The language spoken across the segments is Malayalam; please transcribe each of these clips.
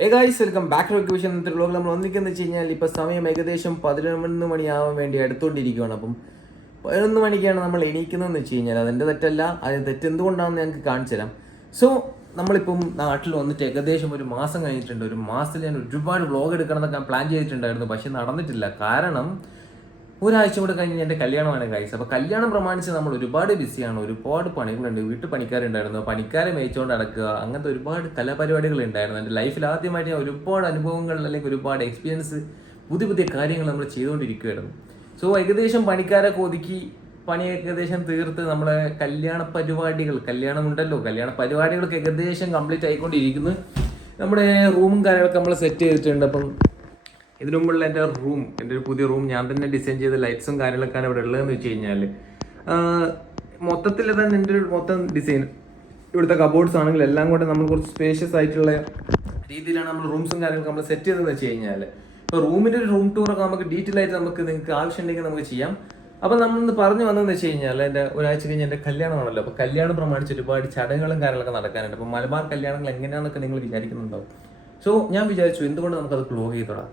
ഗൈസ് വെൽക്കം ബാക്ക് ടു ക്യൂഷൻ. ഇന്നത്തെ വ്ലോഗ് നമ്മൾ ഒന്നിക്കെന്ന് വെച്ച് കഴിഞ്ഞാൽ ഇപ്പോൾ സമയം ഏകദേശം 11 മണിയാവാൻ വേണ്ടി അടുത്തോണ്ടിരിക്കുകയാണ്. അപ്പം 11 മണിക്കാണ് നമ്മൾ എണീക്കുന്നതെന്ന് വെച്ച് കഴിഞ്ഞാൽ അതെൻ്റെ തെറ്റല്ല. അത് തെറ്റ് എന്തുകൊണ്ടാണെന്ന് ഞങ്ങൾക്ക് കാണിച്ചു തരാം. സോ നമ്മളിപ്പം നാട്ടിൽ വന്നിട്ട് ഏകദേശം ഒരു മാസം കഴിഞ്ഞിട്ടുണ്ട്. ഒരു മാസത്തിൽ ഞാൻ ഒരുപാട് വ്ലോഗ് എടുക്കണം എന്നൊക്കെ പ്ലാൻ ചെയ്തിട്ടുണ്ടായിരുന്നു, പക്ഷെ നടന്നിട്ടില്ല. കാരണം ഒരാഴ്ച കൂടെ കഴിഞ്ഞ് എൻ്റെ കല്യാണമാണ് ഗൈസ്. അപ്പോൾ കല്യാണം പ്രമാണിച്ച് നമ്മൾ ഒരുപാട് ബിസിയാണ്, ഒരുപാട് പണികളുണ്ട്. വീട്ടിൽ പണിക്കാരുണ്ടായിരുന്നു, പണിക്കാരെ മേയിച്ചുകൊണ്ട് നടക്കുക, അങ്ങനത്തെ ഒരുപാട് കലാപരിപാടികൾ ഉണ്ടായിരുന്നു. എൻ്റെ ലൈഫിൽ ആദ്യമായിട്ട് ഞാൻ ഒരുപാട് അനുഭവങ്ങൾ അല്ലെങ്കിൽ ഒരുപാട് എക്സ്പീരിയൻസ്, പുതിയ പുതിയ കാര്യങ്ങൾ നമ്മൾ ചെയ്തുകൊണ്ടിരിക്കുകയായിരുന്നു. സോ ഏകദേശം പണിക്കാരൊക്കെ ഒതുക്കി പണി ഏകദേശം തീർത്ത് നമ്മളെ കല്യാണ പരിപാടികളൊക്കെ ഏകദേശം കംപ്ലീറ്റ് ആയിക്കൊണ്ടിരിക്കുന്നു. നമ്മുടെ റൂമും കാര്യങ്ങളൊക്കെ നമ്മൾ സെറ്റ് ചെയ്തിട്ടുണ്ട്. അപ്പം ഇതിനു മുമ്പുള്ള എൻ്റെ ഒരു പുതിയ റൂം ഞാൻ തന്നെ ഡിസൈൻ ചെയ്ത ലൈറ്റ്സും കാര്യങ്ങളൊക്കെയാണ് ഇവിടെ ഉള്ളതെന്ന് വെച്ച് കഴിഞ്ഞാൽ മൊത്തത്തിൽ തന്നെ എൻ്റെ ഒരു മൊത്തം ഡിസൈൻ, ഇവിടുത്തെ കബോർഡ്സ് ആണെങ്കിൽ എല്ലാം കൂടെ നമ്മൾ കുറച്ച് സ്പേഷ്യസ് ആയിട്ടുള്ള രീതിയിലാണ് നമ്മൾ റൂംസും കാര്യങ്ങളൊക്കെ നമ്മൾ സെറ്റ് ചെയ്തതെന്ന് വെച്ച് കഴിഞ്ഞാൽ. ഇപ്പോൾ റൂമിൻ്റെ ഒരു റൂം ടൂറൊക്കെ നമുക്ക് ഡീറ്റെയിൽ ആയിട്ട് നിങ്ങൾക്ക് ആവശ്യമുണ്ടെങ്കിൽ നമുക്ക് ചെയ്യാം. അപ്പം നമ്മളിന്ന് പറഞ്ഞു വന്നതെന്ന് വെച്ച് കഴിഞ്ഞാൽ എൻ്റെ ഒരാഴ്ച കഴിഞ്ഞ് എൻ്റെ കല്യാണമാണല്ലോ. അപ്പോൾ കല്യാണം പ്രമാണിച്ച് ഒരുപാട് ചടങ്ങുകളും കാര്യങ്ങളൊക്കെ നടക്കാനുണ്ട്. അപ്പോൾ മലബാർ കല്യാണങ്ങൾ എങ്ങനെയാണെന്നൊക്കെ നിങ്ങൾ വിചാരിക്കുന്നുണ്ടാവും. സോ ഞാൻ വിചാരിച്ചു എന്തുകൊണ്ട് നമുക്കത് വ്ലോഗ് ചെയ്തോടാം.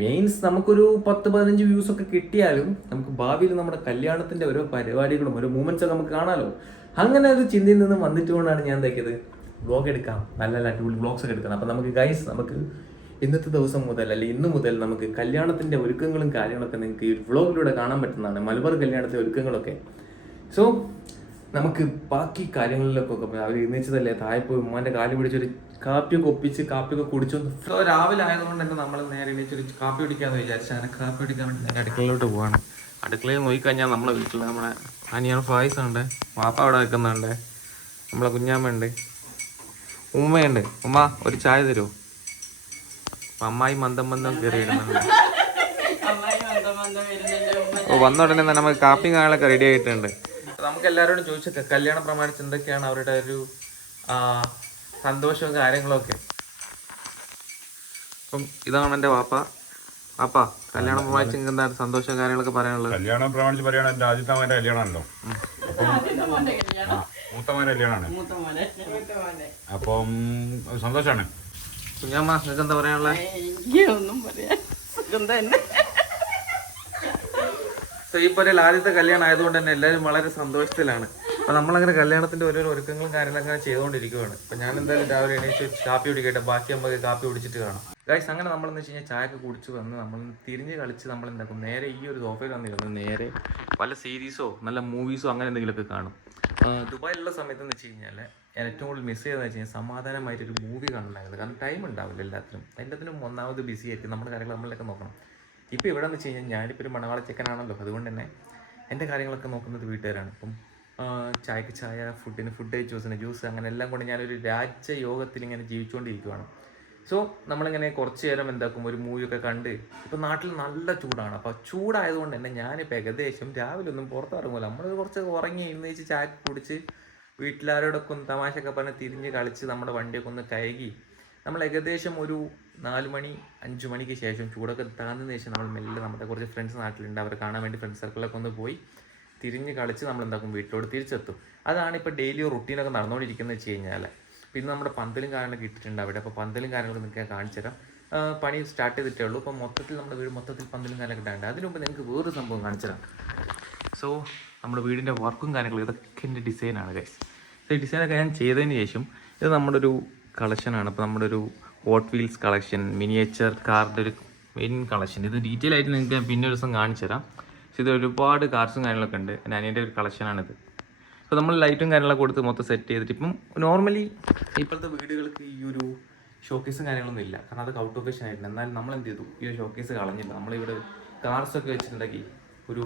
മീൻസ് നമുക്കൊരു 10-15 വ്യൂസ് ഒക്കെ കിട്ടിയാലും നമുക്ക് ഭാവിയിൽ നമ്മുടെ കല്യാണത്തിന്റെ ഓരോ പരിപാടികളും ഓരോ മൂമെന്റ്സ് ഒക്കെ നമുക്ക് കാണാമല്ലോ. അങ്ങനെ ഒരു ചിന്തയിൽ നിന്ന് വന്നിട്ടുകൊണ്ടാണ് ഞാൻ എന്താക്കിയത്, വ്ലോഗ് എടുക്കാം, നല്ല അടിപൊളി വ്ലോഗ്സ് ഒക്കെ എടുക്കണം. അപ്പം നമുക്ക് ഇന്നത്തെ ദിവസം മുതൽ അല്ലെങ്കിൽ ഇന്ന് മുതൽ നമുക്ക് കല്യാണത്തിന്റെ ഒരുക്കങ്ങളും കാര്യങ്ങളൊക്കെ നിങ്ങൾക്ക് ഈ വ്ലോഗിലൂടെ കാണാൻ പറ്റുന്നതാണ്, മലബാർ കല്യാണത്തിന്റെ ഒരുക്കങ്ങളൊക്കെ. സോ നമുക്ക് ബാക്കി കാര്യങ്ങളിലൊക്കെ അവർ എഴുന്നേച്ചതല്ലേ, താഴെ പോയി ഉമ്മാന്റെ കാല് പിടിച്ചൊരു കാപ്പിയൊക്കെ കുടിച്ചു. സോ രാവിലെ ആയതുകൊണ്ട് തന്നെ നമ്മൾ നേരെ എണീച്ചൊരു കാപ്പി കുടിക്കാന്ന് വിചാരിച്ചു. അങ്ങനെ കാപ്പി കുടിക്കാൻ വേണ്ടി നേരെ അടുക്കളയിലോട്ട് പോവാണ്. അടുക്കളയിൽ നോക്കിക്കഴിഞ്ഞാൽ നമ്മളെ വീട്ടിൽ നമ്മുടെ അനിയൻ ഫായിസ് ഉണ്ട്, വാപ്പ അവിടെ വെക്കുന്നുണ്ട്, നമ്മളെ കുഞ്ഞാമ്മ ഉണ്ട്, ഉമ്മയുണ്ട്. ഉമ്മ ഒരു ചായ തരുമോ? അമ്മായി മന്ദം കയറി ഇടുന്നുണ്ട്. വന്ന ഉടനെ തന്നെ നമുക്ക് കാപ്പിയും കാര്യങ്ങളൊക്കെ റെഡി ആയിട്ടുണ്ട്. നമുക്ക് എല്ലാവരോടും ചോദിച്ചൊക്കെ കല്യാണം പ്രമാണിച്ച് എന്തൊക്കെയാണ് അവരുടെ ഒരു സന്തോഷവും കാര്യങ്ങളൊക്കെ. അപ്പം ഇതാണ് എൻ്റെ വാപ്പ. കല്യാണം പ്രമാണിച്ച് എന്താണ് സന്തോഷവും കാര്യങ്ങളൊക്കെ പറയാനുള്ളത്? കല്യാണം പ്രമാണിച്ച് പറയുകയാണെങ്കിൽ എൻ്റെ ആദ്യത്തെ മോൻ്റെ കല്യാണമാണല്ലോ. മൂത്തമാൻ്റെ കല്യാണമാണ്. അപ്പം സന്തോഷമാണ്. കുഞ്ഞാമ്മ നിങ്ങൾക്ക് എന്താ പറയാനുള്ളത്? സോ ഈ പോലെ ആദ്യത്തെ കല്യാണം ആയതുകൊണ്ട് തന്നെ എല്ലാവരും വളരെ സന്തോഷത്തിലാണ്. അപ്പം നമ്മളങ്ങനെ കല്യാണത്തിൻ്റെ ഓരോ ഒരുക്കങ്ങളും കാര്യങ്ങളൊക്കെ ചെയ്തുകൊണ്ടിരിക്കുകയാണ്. അപ്പം ഞാൻ എന്തായാലും രാവിലെ എണീച്ച് കാപ്പി കുടിക്കട്ടെ, ബാക്കി നമുക്ക് കാപ്പി കുടിച്ചിട്ട് കാണാം. ഗൈസ് അങ്ങനെ നമ്മളെന്ന് വെച്ച് കഴിഞ്ഞാൽ ചായയൊക്കെ കുടിച്ച് വന്ന് നമ്മൾ തിരിഞ്ഞ് കളിച്ച് നമ്മൾ എന്താക്കും, നേരെ ഈ ഒരു സോഫയിൽ വന്നിരുന്നത് നേരെ പല സീരീസോ നല്ല മൂവീസോ അങ്ങനെ എന്തെങ്കിലുമൊക്കെ കാണും. ദുബായിലുള്ള സമയത്തെന്ന് വെച്ച് കഴിഞ്ഞാൽ ഞാൻ ഏറ്റവും കൂടുതൽ മിസ് ചെയ്തതെന്ന് വെച്ച് കഴിഞ്ഞാൽ സമാധാനമായിട്ടൊരു മൂവി കാണുന്നുണ്ടായിരുന്നു. കാരണം ടൈം ഉണ്ടാവില്ല എല്ലാത്തിനും ഒന്നാമത് ബിസി ആയിരിക്കും, നമ്മുടെ കാര്യങ്ങൾ നമ്മളൊക്കെ നോക്കണം. ഇപ്പോൾ ഇവിടെ എന്ന് വെച്ച് കഴിഞ്ഞാൽ ഞാനിപ്പോൾ ഒരു മണവാള ചെക്കനാണല്ലോ, അതുകൊണ്ട് തന്നെ എൻ്റെ കാര്യങ്ങളൊക്കെ നോക്കുന്നത് വീട്ടുകാരാണ്. ഇപ്പം ചായക്ക് ചായ, ഫുഡ്, ജ്യൂസ് അങ്ങനെ എല്ലാം കൊണ്ട് ഞാനൊരു രാജ്യയോഗത്തിൽ ഇങ്ങനെ ജീവിച്ചുകൊണ്ടിരിക്കുകയാണ്. സോ നമ്മളിങ്ങനെ കുറച്ച് നേരം എന്താക്കും, ഒരു മൂവിയൊക്കെ കണ്ട്. ഇപ്പം നാട്ടിൽ നല്ല ചൂടാണ്. അപ്പോൾ ചൂടായതുകൊണ്ട് തന്നെ ഞാനിപ്പോൾ ഏകദേശം രാവിലെ ഒന്നും പുറത്തിറങ്ങില്ല. നമ്മൾ കുറച്ച് ഉറങ്ങി എഴുന്നേച്ച് ചായ കുടിച്ച് വീട്ടിലാരോടൊക്കെ ഒന്ന് തമാശയൊക്കെ പറഞ്ഞ് തിരിഞ്ഞ് കളിച്ച് നമ്മുടെ വണ്ടിയൊക്കെ ഒന്ന് കഴുകി നമ്മൾ ഏകദേശം ഒരു 4 മണി 5 മണിക്ക് ശേഷം ചൂടൊക്കെ താഴ്ന്നതിന് ശേഷം നമ്മൾ മെല്ലെ നമ്മുടെ കുറച്ച് ഫ്രണ്ട്സ് നാട്ടിലുണ്ട്, അവരെ കാണാൻ വേണ്ടി ഫ്രണ്ട്സ് സർക്കിളൊക്കെ ഒന്ന് പോയി തിരിഞ്ഞ് കളിച്ച് നമ്മൾ എന്താക്കും, വീട്ടിലോട്ട് തിരിച്ചെത്തും. അതാണ് ഇപ്പോൾ ഡെയിലി റുട്ടീനൊക്കെ നടന്നുകൊണ്ടിരിക്കുന്നത് വെച്ച് കഴിഞ്ഞാൽ. പിന്നെ നമ്മുടെ പന്തലും കാര്യങ്ങളൊക്കെ ഇട്ടിട്ടുണ്ട് അവിടെ. അപ്പോൾ പന്തലും കാര്യങ്ങളൊക്കെ നിങ്ങൾക്ക് കാണിച്ചു തരാം. പണി സ്റ്റാർട്ട് ചെയ്തിട്ടേ ഉള്ളൂ. അപ്പോൾ മൊത്തത്തിൽ നമ്മുടെ വീട് മൊത്തത്തിൽ പന്തലും കാര്യങ്ങളൊക്കെ ഇടാണ്ട്. അതിന് മുമ്പ് നിങ്ങൾക്ക് വേറൊരു സംഭവം കാണിച്ചു തരാം. സോ നമ്മുടെ വീടിൻ്റെ വർക്കും കാര്യങ്ങളും ഇതൊക്കെ എൻ്റെ ഡിസൈനാണ് ഗൈസ്. ഈ ഡിസൈനൊക്കെ ഞാൻ ചെയ്തതിന് ശേഷം ഇത് നമ്മുടെ ഒരു കളക്ഷനാണ്. അപ്പോൾ നമ്മുടെ ഒരു ഹോട്ട് വീൽസ് കളക്ഷൻ, മിനിയേച്ചർ കാറിൻ്റെ ഒരു മെയിൻ കളക്ഷൻ. ഇത് ഡീറ്റെയിൽ ആയിട്ട് നിങ്ങൾക്ക് ഞാൻ പിന്നെ ഒരു ദിവസം കാണിച്ചു തരാം. പക്ഷേ ഇത് ഒരുപാട് കാർസും കാര്യങ്ങളൊക്കെ ഉണ്ട്. എൻ്റെ അനിയൻ്റെ ഒരു കളക്ഷനാണിത്. അപ്പോൾ നമ്മൾ ലൈറ്റും കാര്യങ്ങളൊക്കെ കൊടുത്ത് മൊത്തം സെറ്റ് ചെയ്തിട്ട് ഇപ്പം നോർമലി ഇപ്പോഴത്തെ വീടുകൾക്ക് ഈ ഒരു ഷോക്കേസും കാര്യങ്ങളൊന്നും ഇല്ല, കാരണം അത് ഔട്ട് ഓഫ് ഫാഷൻ ആയിട്ടുണ്ട്. എന്നാലും നമ്മൾ എന്ത് ചെയ്തു, ഈ ഒരു ഷോക്കേസ് കളഞ്ഞില്ല. നമ്മളിവിടെ കാർസൊക്കെ വെച്ചിട്ടുണ്ടെങ്കിൽ ഒരു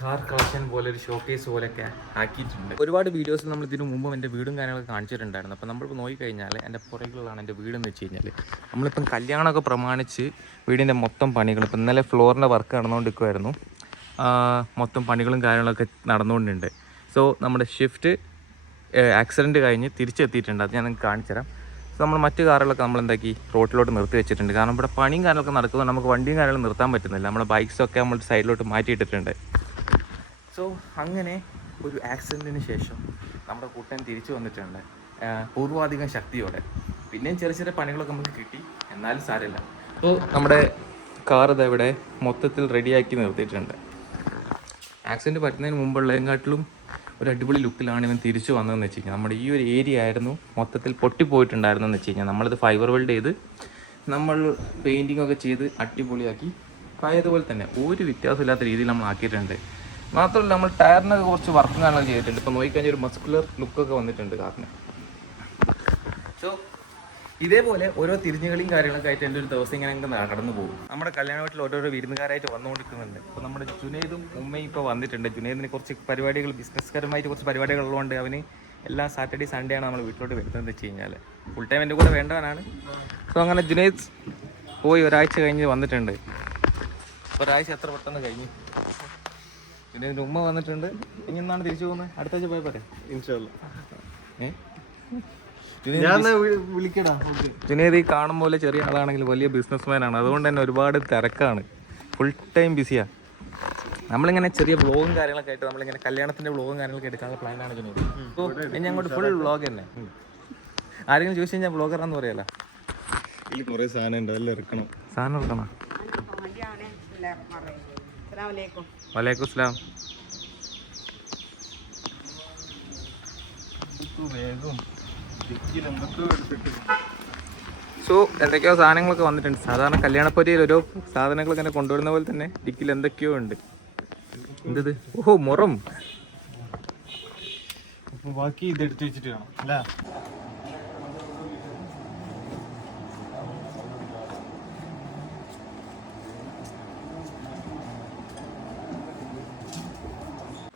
കാർ കളക്ഷൻ പോലെ ഒരു ഷോക്കേസ് പോലെയൊക്കെ ആക്കിയിട്ടുണ്ട്. ഒരുപാട് വീഡിയോസിൽ നമ്മൾ ഇതിനു മുമ്പും എൻ്റെ വീടും കാര്യങ്ങളൊക്കെ കാണിച്ചിട്ടുണ്ടായിരുന്നു. അപ്പോൾ നമ്മളിപ്പോൾ നോക്കിക്കഴിഞ്ഞാൽ എൻ്റെ പുറകിലുള്ളതാണ് എൻ്റെ വീടെന്ന് വെച്ച് കഴിഞ്ഞാൽ നമ്മളിപ്പം കല്യാണമൊക്കെ പ്രമാണിച്ച് വീടിൻ്റെ മൊത്തം പണികൾ, ഇപ്പം ഇന്നലെ ഫ്ലോറിൻ്റെ വർക്ക് നടന്നുകൊണ്ടിരിക്കുമായിരുന്നു. മൊത്തം പണികളും കാര്യങ്ങളൊക്കെ നടന്നുകൊണ്ടുണ്ട്. സോ നമ്മുടെ ഷിഫ്റ്റ് ആക്സിഡൻറ്റ് കഴിഞ്ഞ് തിരിച്ചെത്തിയിട്ടുണ്ട്. അത് ഞാൻ നിങ്ങൾക്ക് കാണിച്ചു തരാം. സോ നമ്മൾ മറ്റു കാറുകളൊക്കെ നമ്മൾ എന്താക്കി റോട്ടിലോട്ട് നിർത്തി വെച്ചിട്ടുണ്ട്. കാരണം ഇവിടെ പണിയും കാര്യങ്ങളൊക്കെ നടക്കുമ്പോൾ നമുക്ക് വണ്ടിയും കാര്യങ്ങളും നിർത്താൻ പറ്റുന്നില്ല. നമ്മുടെ ബൈക്സൊക്കെ നമ്മൾ സൈഡിലോട്ട് മാറ്റിയിട്ടിട്ടുണ്ട്. സോ അങ്ങനെ ഒരു ആക്സിഡൻറ്റിന് ശേഷം നമ്മുടെ കൂട്ടൻ തിരിച്ചു വന്നിട്ടുണ്ട് പൂർവാധികം ശക്തിയോടെ. പിന്നെയും ചെറിയ ചെറിയ പണികളൊക്കെ നമുക്ക് കിട്ടി, എന്നാലും സാരമില്ല. അപ്പോൾ നമ്മുടെ കാർ ഇതെവിടെ മൊത്തത്തിൽ റെഡിയാക്കി നിർത്തിയിട്ടുണ്ട്. ആക്സിഡൻറ്റ് പറ്റുന്നതിന് മുമ്പുള്ളതിനെക്കാട്ടിലും ഒരു അടിപൊളി ലുക്കിലാണ് ഇവൻ തിരിച്ചു വന്നതെന്ന് വെച്ച് കഴിഞ്ഞാൽ നമ്മുടെ ഈ ഒരു ഏരിയ ആയിരുന്നു മൊത്തത്തിൽ പൊട്ടിപ്പോയിട്ടുണ്ടായിരുന്നെന്ന് വെച്ച് കഴിഞ്ഞാൽ നമ്മളിത് ഫൈബർ വെൽഡ് ചെയ്ത് നമ്മൾ പെയിൻറ്റിംഗ് ഒക്കെ ചെയ്ത് അടിപൊളിയാക്കി പഴയതുപോലെ തന്നെ ഒരു വ്യത്യാസമില്ലാത്ത രീതിയിൽ നമ്മൾ ആക്കിയിട്ടുണ്ട്. മാത്രമല്ല നമ്മൾ ടയറിനൊക്കെ കുറച്ച് വർക്കും കാര്യങ്ങൾ ചെയ്തിട്ടുണ്ട്. ഇപ്പോൾ നോക്കിക്കഴിഞ്ഞാൽ ഒരു മസ്കുലർ ലുക്കൊക്കെ വന്നിട്ടുണ്ട് കാറിന്. സോ ഇതേപോലെ ഓരോ തിരിഞ്ഞുകളിയും കാര്യങ്ങളൊക്കെ ആയിട്ട് എൻ്റെ ഒരു ദിവസം ഇങ്ങനെ കടന്നു പോകും. നമ്മുടെ കല്യാണ വീട്ടിൽ ഓരോരോ വിരുന്നുകാരായിട്ട് വന്നുകൊണ്ടിരിക്കുന്നുണ്ട്. അപ്പോൾ നമ്മുടെ ജുനൈദും ഉമ്മയും ഇപ്പോൾ വന്നിട്ടുണ്ട്. ജുനൈദിന് കുറച്ച് പരിപാടികൾ ബിസിനസ്സുകാരുമായിട്ട് കുറച്ച് പരിപാടികൾ ഉള്ളതുകൊണ്ട് അവന് എല്ലാ സാറ്റർഡേ സൺഡേ ആണ് നമ്മൾ വീട്ടിലോട്ട് വരുന്നതെന്ന് വെച്ച് കഴിഞ്ഞാൽ ഫുൾ ടൈം എൻ്റെ കൂടെ വേണ്ടവനാണ്. സോ അങ്ങനെ ജുനൈദ് പോയി ഒരാഴ്ച കഴിഞ്ഞ് വന്നിട്ടുണ്ട്. ഒരാഴ്ച എത്ര പെട്ടെന്ന് കഴിഞ്ഞു. ജുനൈദിൻ്റെ ഉമ്മ വന്നിട്ടുണ്ട്. ഇനി എന്നാണ് തിരിച്ചു പോകുന്നത്? അടുത്ത ആഴ്ച പോയാൽ പോരെ? ജുനൈദ് ഈ കാണും പോലെ ചെറിയ ആളാണെങ്കിൽ വലിയ ബിസിനസ്മാൻ ആണ്. അതുകൊണ്ട് തന്നെ ഒരുപാട് തിരക്കാണ്, ഫുൾ ടൈം ബിസിയാണ്. നമ്മളിങ്ങനെ ചെറിയ വ്ളോഗും കാര്യങ്ങളൊക്കെ ആയിട്ട് നമ്മളിങ്ങനെ കല്യാണത്തിൻ്റെ വ്ളോഗും കാര്യങ്ങളൊക്കെ എടുക്കാനുള്ള പ്ലാനാണ് ജുനൈദ്. അപ്പോൾ ഇനി അങ്ങോട്ട് ഫുൾ വ്ളോഗ് തന്നെ. ആരെങ്കിലും ചോദിച്ചു കഴിഞ്ഞാൽ വ്ളോഗറാന്ന് പറയാലോ. കുറേ സാധനം ഉണ്ട്, അതെല്ലാം ഇറക്കണം. സാധനം ഇറക്കണം. വലൈക്കും സ്ലാം. സോ എന്തൊക്കെയോ സാധനങ്ങളൊക്കെ വന്നിട്ടുണ്ട്. സാധാരണ കല്യാണപ്പൊരിയിൽ ഓരോ സാധനങ്ങൾ ഇങ്ങനെ കൊണ്ടുവരുന്ന പോലെ തന്നെ ഡിക്കിൽ എന്തൊക്കെയോ ഉണ്ട്. എന്തത്? ഓഹോ, മുറം. അപ്പോൾ ബാക്കി ഇതെടുത്ത് വെച്ചിട്ട് വേണം അല്ലേ?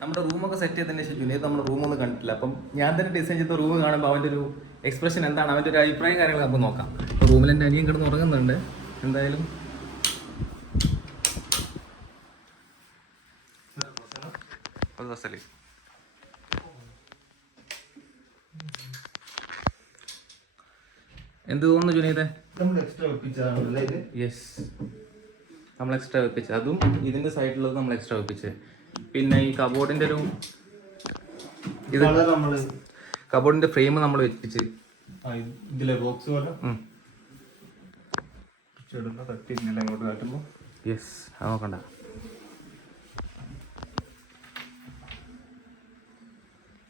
നമ്മുടെ റൂമൊക്കെ സെറ്റ് ചെയ്തതിന് ശേഷം ജുനൈദ് നമ്മുടെ റൂമൊന്നും കണ്ടിട്ടില്ല. അപ്പം ഞാൻ തന്നെ ഡിസൈൻ ചെയ്ത റൂം കാണുമ്പോൾ അവൻ്റെ ഒരു എക്സ്പ്രഷൻ എന്താണ്, അവൻ്റെ ഒരു അഭിപ്രായം കാര്യങ്ങൾ നമുക്ക് നോക്കാം. അപ്പോൾ റൂമിൽ എൻ്റെ അനിയൻ കിടന്ന് ഉറങ്ങുന്നുണ്ട്. എന്തായാലും എന്ത് തോന്നുന്നു ജുനൈദേ? നമ്മൾ എക്സ്ട്രാ വെപ്പിച്ചതാണ്. യെസ്, നമ്മൾ എക്സ്ട്രാ വെപ്പിച്ച്. അതും ഇതിൻ്റെ സൈഡിലുള്ളത് നമ്മൾ എക്സ്ട്രാ വെപ്പിച്ച്. പിന്നെ ഈ കബോർഡിൻ്റെ ഒരു കബോർഡിൻ്റെ ഫ്രെയിം നമ്മൾ വെപ്പിച്ച് ഇതിലെ ബോക്സ് പോലെ തട്ടില്ല അങ്ങോട്ട് കാട്ടുമ്പോൾ. യെസ്, അത് നോക്കണ്ട.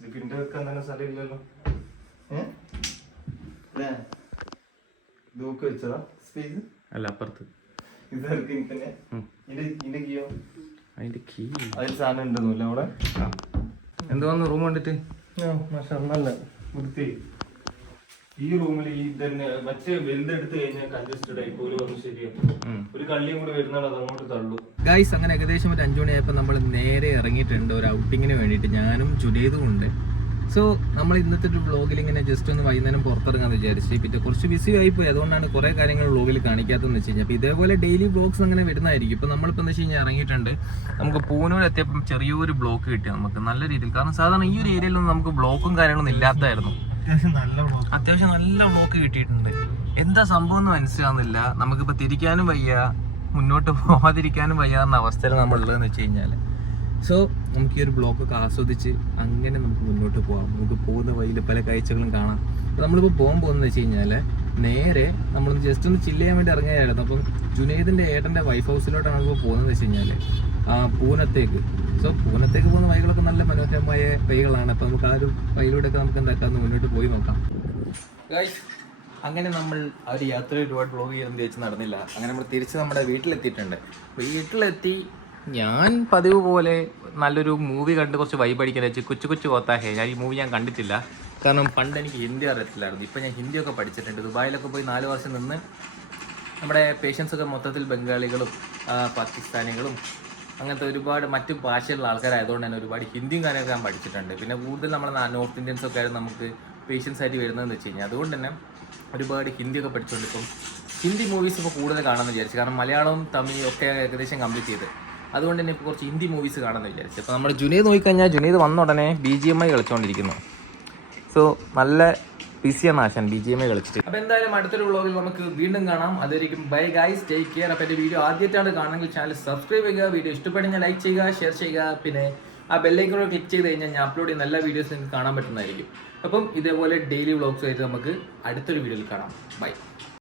ഇതിന്റെ വെക്കാൻ തന്നെ സ്ഥലമില്ലല്ലോ. ഇതൊക്കെ വെച്ചതാ സ്പേസ് അല്ല, അപ്പുറത്ത് അതിൻ്റെ കീ അതിൽ സാധനം ഉണ്ടെന്നില്ല അവിടെ. എന്ത് വന്നു റൂം കണ്ടിട്ട്? നല്ല വൃത്തി. ഈ റൂമിൽ ഈ തന്നെ മറ്റേ വലുതെടുത്ത് കഴിഞ്ഞാൽ കൺജസ്റ്റഡ് ആയി പോലെ വന്ന് ശരിയാവും. ഒരു കള്ളിയും കൂടി വരുന്നാണ് അത് അങ്ങോട്ട് തള്ളു. ഗൈസ്, അങ്ങനെ ഏകദേശം ഒരു 5 മണിയായപ്പോൾ നമ്മൾ നേരെ ഇറങ്ങിയിട്ടുണ്ട് ഒരു ഔട്ടിങ്ങിന് വേണ്ടിയിട്ട്. ഞാനും ജുനൈദും ഉണ്ട്. സോ നമ്മൾ ഇന്നത്തെ ഒരു വ്ളോഗിൽ ഇങ്ങനെ ജസ്റ്റ് ഒന്ന് വൈകുന്നേരം പുറത്തിറങ്ങാന്ന് വിചാരിച്ചു. പിന്നെ കുറച്ച് ബിസി ആയിപ്പോയി, അതുകൊണ്ടാണ് കുറേ കാര്യങ്ങൾ വ്ളോഗിൽ കാണിക്കാത്തതെന്ന് വെച്ച് കഴിഞ്ഞാൽ. അപ്പോൾ ഇതേപോലെ ഡെയിലി വ്ളോഗ്സ് അങ്ങനെ വരുന്നതായിരിക്കും. ഇപ്പോൾ നമ്മളിപ്പോൾ എന്താ വെച്ച് കഴിഞ്ഞാൽ ഇറങ്ങിയിട്ടുണ്ട്. നമുക്ക് പൂനൂർ എത്തിയപ്പം ചെറിയൊരു ബ്ലോക്ക് കിട്ടി നമുക്ക് നല്ല രീതിയിൽ. കാരണം സാധാരണ ഈ ഒരു ഏരിയയിലൊന്നും നമുക്ക് ബ്ലോക്കും കാര്യങ്ങളൊന്നും ഇല്ലാത്തായിരുന്നു. അത്യാവശ്യം നല്ല ബ്ലോക്ക് കിട്ടിയിട്ടുണ്ട്. എന്താ സംഭവം എന്ന് മനസ്സിലാവുന്നില്ല. നമുക്കിപ്പോൾ തിരിക്കാനും വയ്യ, മുന്നോട്ട് പോകാതിരിക്കാനും വയ്യാന്ന അവസ്ഥയിൽ നമ്മളുള്ളതെന്ന് വെച്ച് കഴിഞ്ഞാൽ. സോ നമുക്ക് ഈ ഒരു ബ്ലോക്കൊക്കെ ആസ്വദിച്ച് അങ്ങനെ നമുക്ക് മുന്നോട്ട് പോകാം. നമുക്ക് പോകുന്ന വഴിയിൽ പല കാഴ്ചകളും കാണാം. അപ്പോൾ നമ്മളിപ്പോൾ പോകാൻ പോകുന്നതെന്ന് വെച്ച് കഴിഞ്ഞാൽ നേരെ നമ്മളൊന്ന് ജസ്റ്റ് ഒന്ന് ചില്ല് ചെയ്യാൻ വേണ്ടി ഇറങ്ങിയായിരുന്നു. അപ്പം ജുനൈദിൻ്റെ ഏട്ടൻ്റെ വൈഫ് ഹൗസിലോട്ടാണ് ഇപ്പോൾ പോകുന്നതെന്ന് വെച്ച് കഴിഞ്ഞാൽ പൂനത്തേക്ക്. സോ പൂനത്തേക്ക് പോകുന്ന വഴികളൊക്കെ നല്ല മനോഹരമായ വഴികളാണ്. അപ്പോൾ നമുക്ക് ആ ഒരു വഴിയിലൂടെയൊക്കെ നമുക്ക് എന്താക്കാമെന്ന് മുന്നോട്ട് പോയി നോക്കാം. ഗൈസ്, അങ്ങനെ നമ്മൾ ആ ഒരു യാത്ര ഒരുപാട് വ്ളോഗ് ചെയ്യാൻ തേച്ച് നടന്നില്ല. അങ്ങനെ നമ്മൾ തിരിച്ച് നമ്മുടെ വീട്ടിലെത്തിയിട്ടുണ്ട്. വീട്ടിലെത്തി ഞാൻ പതിവ് പോലെ നല്ലൊരു മൂവി കണ്ട് കുറച്ച് വൈബ് അടിക്കാൻ വെച്ച് കൊച്ചു കൊച്ചു കോത്താഹേ. ഞാൻ ഈ മൂവി ഞാൻ കണ്ടിട്ടില്ല, കാരണം പണ്ട് എനിക്ക് ഹിന്ദി അറിയത്തില്ലായിരുന്നു. ഇപ്പം ഞാൻ ഹിന്ദിയൊക്കെ പഠിച്ചിട്ടുണ്ട്. ദുബായിലൊക്കെ പോയി 4 വർഷം നിന്ന് നമ്മുടെ പേഷ്യൻസൊക്കെ മൊത്തത്തിൽ ബംഗാളികളും പാകിസ്ഥാനികളും അങ്ങനത്തെ ഒരുപാട് മറ്റു ഭാഷയുള്ള ആൾക്കാരായതുകൊണ്ട് തന്നെ ഒരുപാട് ഹിന്ദിയും കാര്യമൊക്കെ ഞാൻ പഠിച്ചിട്ടുണ്ട്. പിന്നെ കൂടുതൽ നമ്മുടെ നോർത്ത് ഇന്ത്യൻസൊക്കെ ആയിരുന്നു നമുക്ക് പേഷ്യൻസ് ആയിട്ട് വരുന്നതെന്ന് വെച്ച് കഴിഞ്ഞാൽ. അതുകൊണ്ട് തന്നെ ഒരുപാട് ഹിന്ദിയൊക്കെ പഠിച്ചുകൊണ്ട് ഇപ്പം ഹിന്ദി മൂവീസ് ഇപ്പോൾ കൂടുതൽ കാണാമെന്ന് വിചാരിച്ചു. കാരണം മലയാളവും തമിഴും ഒക്കെ ഏകദേശം കംപ്ലീറ്റ് ചെയ്ത്, അതുകൊണ്ട് തന്നെ ഇപ്പോൾ കുറച്ച് ഹിന്ദി മൂവീസ് കാണാമെന്ന് വിചാരിച്ചു. അപ്പോൾ നമ്മുടെ ജുനൈദ് നോക്കിക്കഴിഞ്ഞാൽ ജുനൈദ് വന്ന ഉടനെ BGMI കളിച്ചുകൊണ്ടിരിക്കുന്നു. സോ നല്ല ബിസിയാണ് ആശാൻ BGMI കളിച്ചിട്ട്. അപ്പോൾ എന്തായാലും അടുത്തൊരു വ്ളോഗിൽ നമുക്ക് വീണ്ടും കാണാം. അതായിരിക്കും ബൈ ഗൈസ്, ടേക്ക് കെയർ. അപ്പോൾ എൻ്റെ വീഡിയോ ആദ്യമായിട്ടാണ് കാണുമെങ്കിൽ ചാനൽ സബ്സ്ക്രൈബ് ചെയ്യുക. വീഡിയോ ഇഷ്ടപ്പെടുന്ന ലൈക്ക് ചെയ്യുക, ഷെയർ ചെയ്യുക. പിന്നെ ആ ബെല്ലൈക്കൺ ക്ലിക്ക് ചെയ്ത് കഴിഞ്ഞാൽ ഞാൻ അപ്ലോഡ് ചെയ്യുന്ന എല്ലാ വീഡിയോസും നിങ്ങൾക്ക് കാണാൻ പറ്റുന്നതായിരിക്കും. അപ്പം ഇതേപോലെ ഡെയിലി വ്ളോഗ്സ് ആയിട്ട് നമുക്ക് അടുത്തൊരു വീഡിയോയിൽ കാണാം. ബൈ.